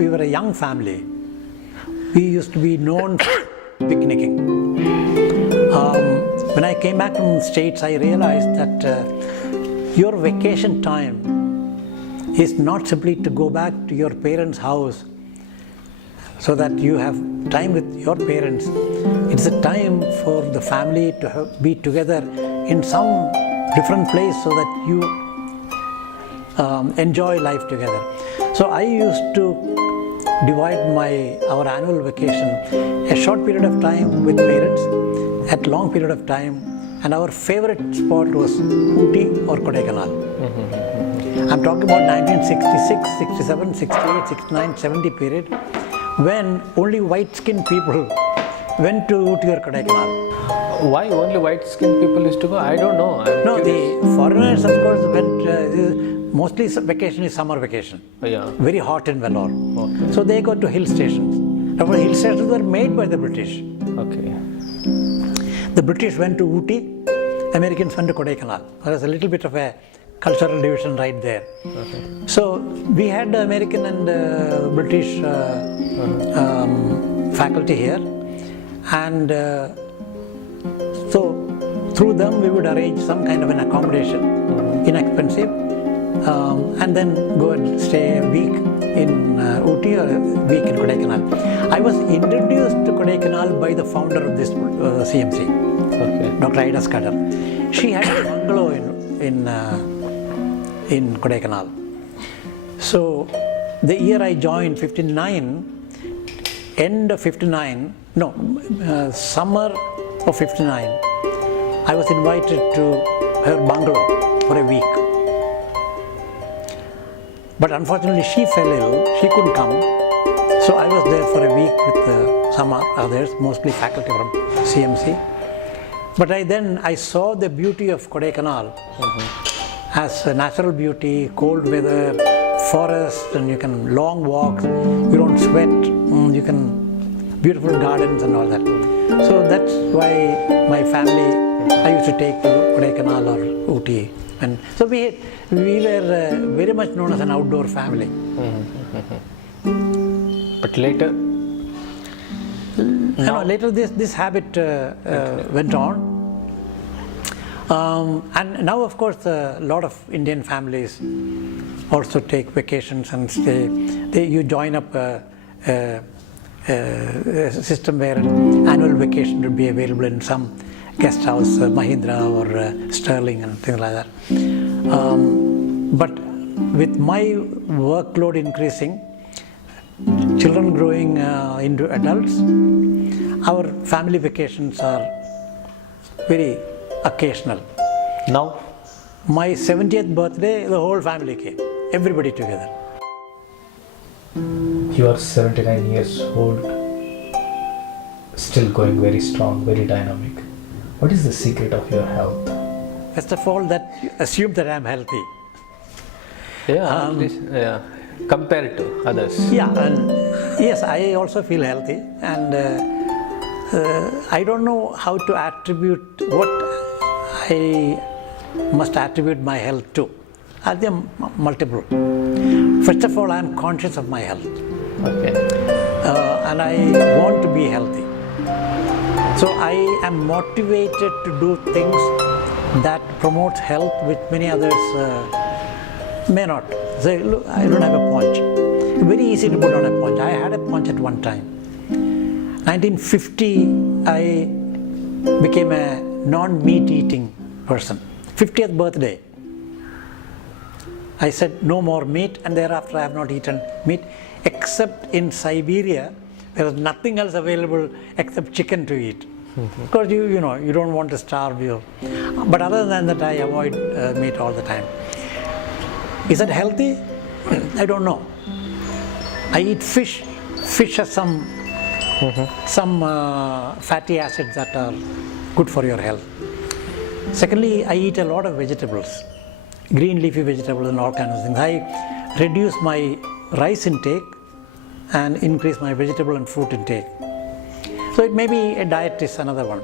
we were a young family, we used to be known for picnicking. When I came back from the States, I realized that your vacation time is not simply to go back to your parents' house so that you have time with your parents. It's a time for the family to be together in some different place so that you enjoy life together. So I used to divide our annual vacation, a short period of time with parents, at long period of time, and our favorite spot was Ooty or Kodaikanal. I'm talking about 1966, 67, 68, 69, 70 period, when only white-skinned people went to Ooty or Kodaikanal. Why only white-skinned people used to go? I don't know. No, the foreigners, of course, went. Mostly vacation is summer vacation. Yeah. Very hot in Vellore. Okay. So they go to hill stations. Our hill stations were made by the British. Okay. The British went to Ooty, Americans went to Kodaikanal. There was a little bit of a cultural division right there. Okay. So we had the American and British faculty here, and so through them we would arrange some kind of an accommodation, inexpensive, and then go and stay a week in Ooty or a week in Kodaikanal. I was introduced to Kodaikanal by the founder of this CMC, Okay. Dr. Ida Scudder. She had a bungalow in Kodaikanal. So the year I joined, 59, end of 59, summer of 59, I was invited to her bungalow for a week. But unfortunately she fell ill, she couldn't come. So I was there for a week with some others, mostly faculty from CMC. But I saw the beauty of Kodaikanal as a natural beauty, cold weather, forest, and you can long walks, you don't sweat, you can, beautiful gardens and all that. So that's why my family, I used to take to Kodaikanal or Ooty. And so we were very much known as an outdoor family. But later? Later this habit went on. And now, of course, a lot of Indian families also take vacations and stay. You join up a system where an annual vacation would be available in some guest house, Mahindra or Sterling and things like that. But with my workload increasing, children growing into adults, our family vacations are very occasional. Now? My 70th birthday, the whole family came, everybody together. You are 79 years old, still going very strong, very dynamic. What is the secret of your health? First of all, assume that I am healthy. Yeah, at least, yeah. Compared to others. Yeah, and yes, I also feel healthy, and I don't know how to attribute what I must attribute my health to. There are multiple. First of all, I am conscious of my health. Okay. And I want to be healthy. So I am motivated to do things that promote health which many others may not. Say, look, I don't have a paunch. Very easy to put on a paunch. I had a paunch at one time. 1950, I became a non-meat eating person. 50th birthday. I said no more meat, and thereafter I have not eaten meat except in Siberia. There was nothing else available except chicken to eat. Because you don't want to starve you. But other than that, I avoid meat all the time. Is that healthy? I don't know. I eat fish. Fish has some fatty acids that are good for your health. Secondly, I eat a lot of vegetables, green leafy vegetables and all kinds of things. I reduce my rice intake and increase my vegetable and fruit intake. So it may be a diet is another one.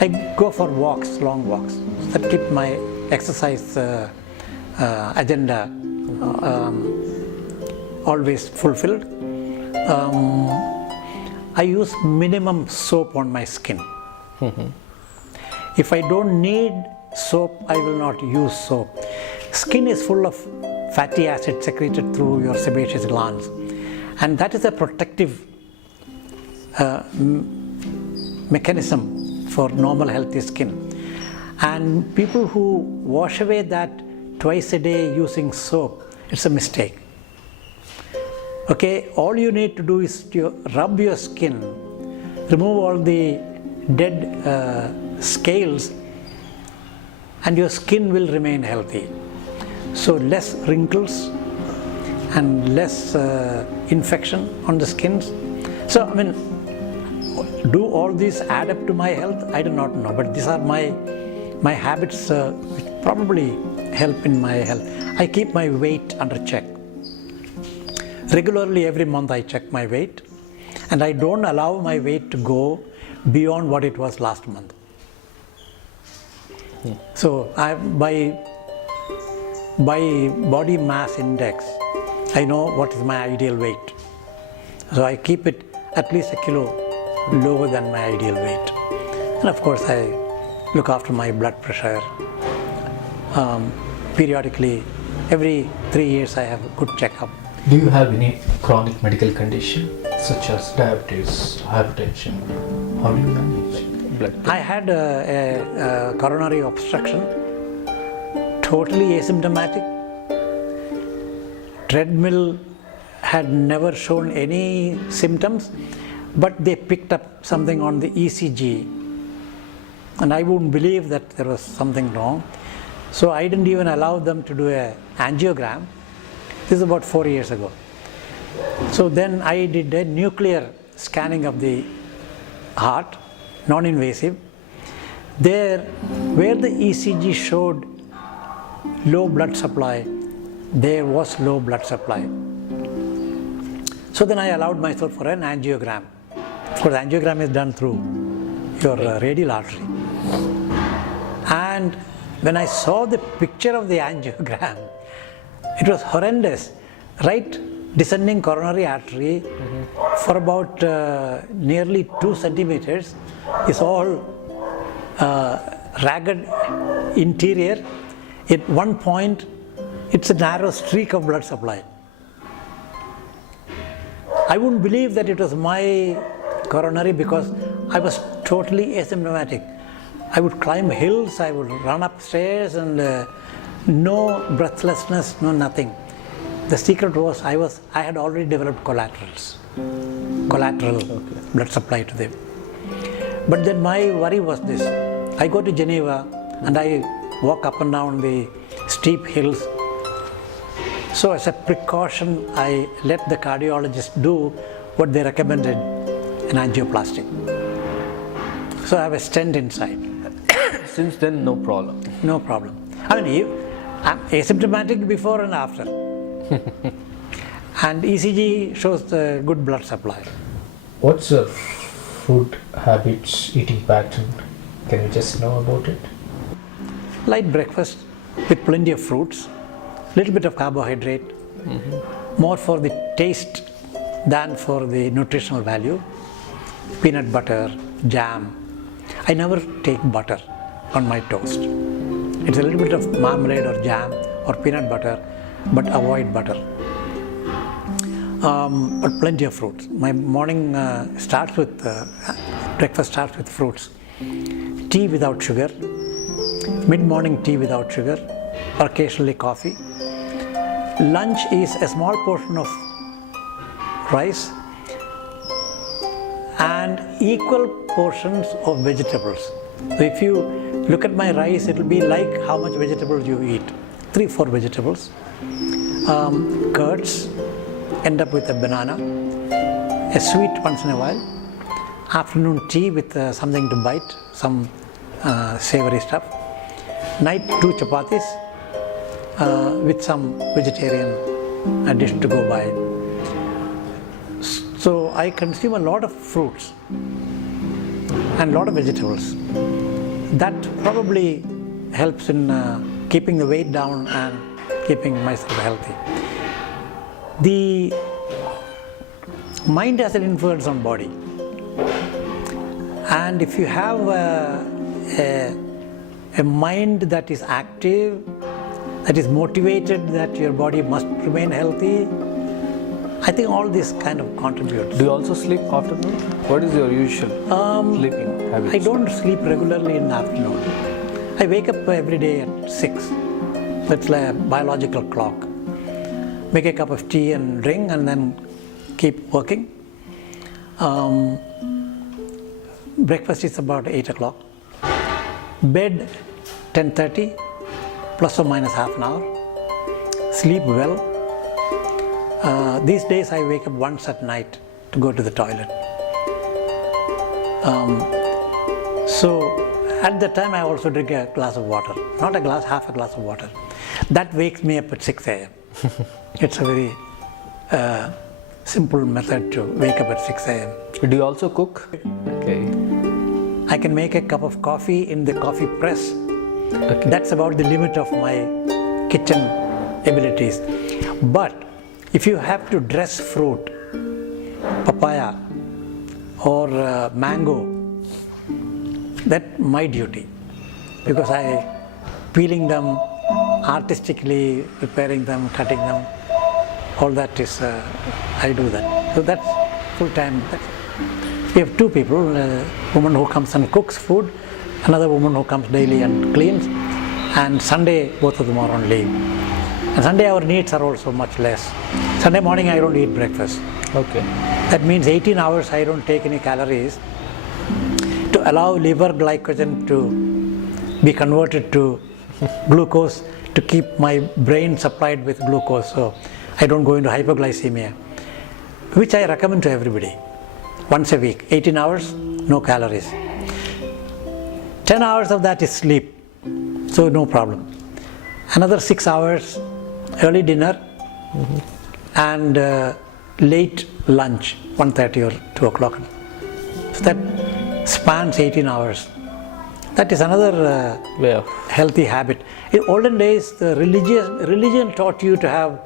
I go for walks, long walks, that keep my exercise agenda always fulfilled. I use minimum soap on my skin. If I don't need soap, I will not use soap. Skin is full of fatty acid secreted through your sebaceous glands, and that is a protective mechanism for normal healthy skin. And people who wash away that twice a day using soap, it's a mistake. Okay, all you need to do is to rub your skin, remove all the dead scales, and your skin will remain healthy. So less wrinkles and less infection on the skins. So I mean, do all these add up to my health? I do not know, but these are my habits which probably help in my health. I keep my weight under check. Regularly every month I check my weight, and I don't allow my weight to go beyond what it was last month. So by body mass index, I know what is my ideal weight. So I keep it at least a kilo lower than my ideal weight. And of course I look after my blood pressure. Periodically, every 3 years I have a good checkup. Do you have any chronic medical condition such as diabetes, hypertension? How do you manage? I had a coronary obstruction, totally asymptomatic. Treadmill had never shown any symptoms, but they picked up something on the ECG, and I wouldn't believe that there was something wrong. So I didn't even allow them to do an angiogram. This is about 4 years ago. So then I did a nuclear scanning of the heart, non-invasive. There, where the ECG showed low blood supply, there was low blood supply. So then I allowed myself for an angiogram. Of course, angiogram is done through your radial artery. And when I saw the picture of the angiogram, it was horrendous. Right descending coronary artery for about nearly 2 centimeters is all ragged interior. At one point, it's a narrow streak of blood supply. I wouldn't believe that it was my coronary because I was totally asymptomatic. I would climb hills, I would run upstairs, and no breathlessness, no nothing. The secret was I had already developed collateral blood supply to them. But then my worry was this: I go to Geneva and I walk up and down the steep hills. So as a precaution, I let the cardiologist do what they recommended, an angioplasty. So I have a stent inside. Since then, no problem. No problem. I mean, I'm asymptomatic before and after. And ECG shows the good blood supply. What's your food habits, eating pattern? Can you just know about it? Light breakfast with plenty of fruits, little bit of carbohydrate, more for the taste than for the nutritional value. Peanut butter, jam. I never take butter on my toast. It's a little bit of marmalade or jam or peanut butter, but avoid butter. But plenty of fruits. My morning breakfast starts with fruits. Tea without sugar, mid-morning tea without sugar, or occasionally coffee. Lunch is a small portion of rice and equal portions of vegetables. So if you look at my rice, it will be like how much vegetables you eat. 3-4 vegetables. Curds, end up with a banana, a sweet once in a while. Afternoon tea with something to bite, some savory stuff. Night 2 chapatis with some vegetarian dish to go by. So I consume a lot of fruits and a lot of vegetables. That probably helps in keeping the weight down and keeping myself healthy. The mind has an influence on body. And if you have a mind that is active, that is motivated, that your body must remain healthy, I think all this kind of contributes. Do you also sleep afternoon? What is your usual sleeping habits? I don't sleep regularly in the afternoon. I wake up every day at 6. That's like a biological clock. Make a cup of tea and drink and then keep working. Breakfast is about 8 o'clock. Bed 10:30, plus or minus half an hour. Sleep well. These days I wake up once at night to go to the toilet. So at that time I also drink a glass of water. Not a glass, half a glass of water. That wakes me up at 6 a.m. It's a very simple method to wake up at 6 a.m. Do you also cook? Okay. I can make a cup of coffee in the coffee press. Okay. That's about the limit of my kitchen abilities. But if you have to dress fruit, papaya or mango, that's my duty, because I peeling them, artistically preparing them, cutting them, all that is, I do that. So that's full time. We have two people, a woman who comes and cooks food, another woman who comes daily and cleans, and Sunday both of them are on leave. And Sunday our needs are also much less. Sunday morning I don't eat breakfast. Okay. That means 18 hours I don't take any calories to allow liver glycogen to be converted to glucose, to keep my brain supplied with glucose, so I don't go into hypoglycemia, which I recommend to everybody. Once a week, 18 hours, no calories. 10 hours of that is sleep, so no problem. Another 6 hours, early dinner, and late lunch, 1:30 or 2 o'clock. So that spans 18 hours. That is another healthy habit. In olden days, the religion taught you to have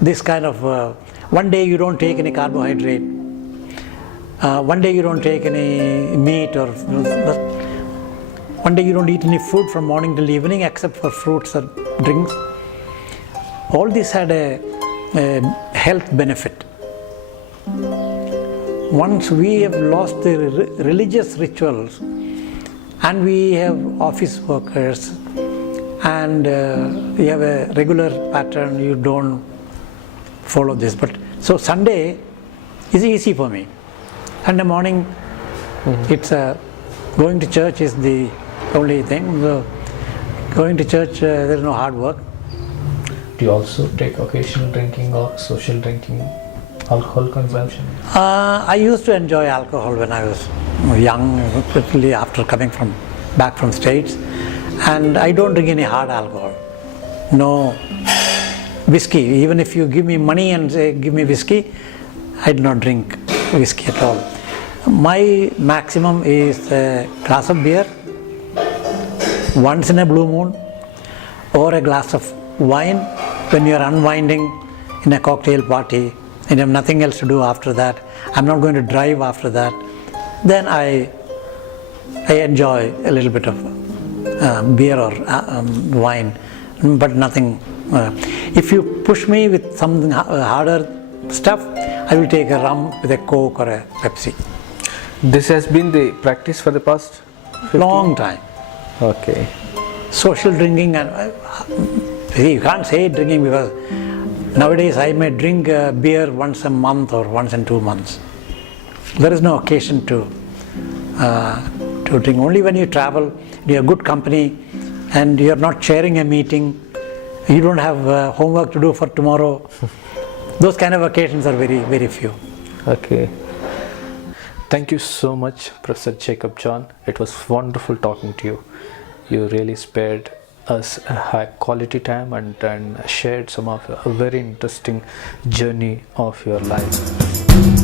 this kind of, one day you don't take any carbohydrate, one day you don't take any meat, or one day you don't eat any food from morning till evening except for fruits or drinks. All this had a health benefit. Once we have lost the religious rituals, and we have office workers, and you have a regular pattern, you don't follow this. But so Sunday is easy for me. Sunday morning, it's going to church is the only thing. So going to church, there is no hard work. Do you also take occasional drinking or social drinking, alcohol consumption? I used to enjoy alcohol when I was young, particularly after coming back from States, and I don't drink any hard alcohol. No whiskey. Even if you give me money and say give me whiskey, I do not drink whiskey at all. My maximum is a glass of beer once in a blue moon, or a glass of wine when you are unwinding in a cocktail party and you have nothing else to do after that. I'm not going to drive after that. Then I enjoy a little bit of beer or wine, but nothing. If you push me with something harder stuff, I will take a rum with a Coke or a Pepsi. This has been the practice for the past 15? Long time. Okay. Social drinking, and see, you can't say drinking, because nowadays I may drink beer once a month or once in 2 months. There is no occasion to drink. Only when you travel, you have good company, and you are not sharing a meeting, you don't have homework to do for tomorrow. Those kind of occasions are very, very few. Okay. Thank you so much, Professor Jacob John. It was wonderful talking to you. You really spared us a high quality time and shared some of a very interesting journey of your life.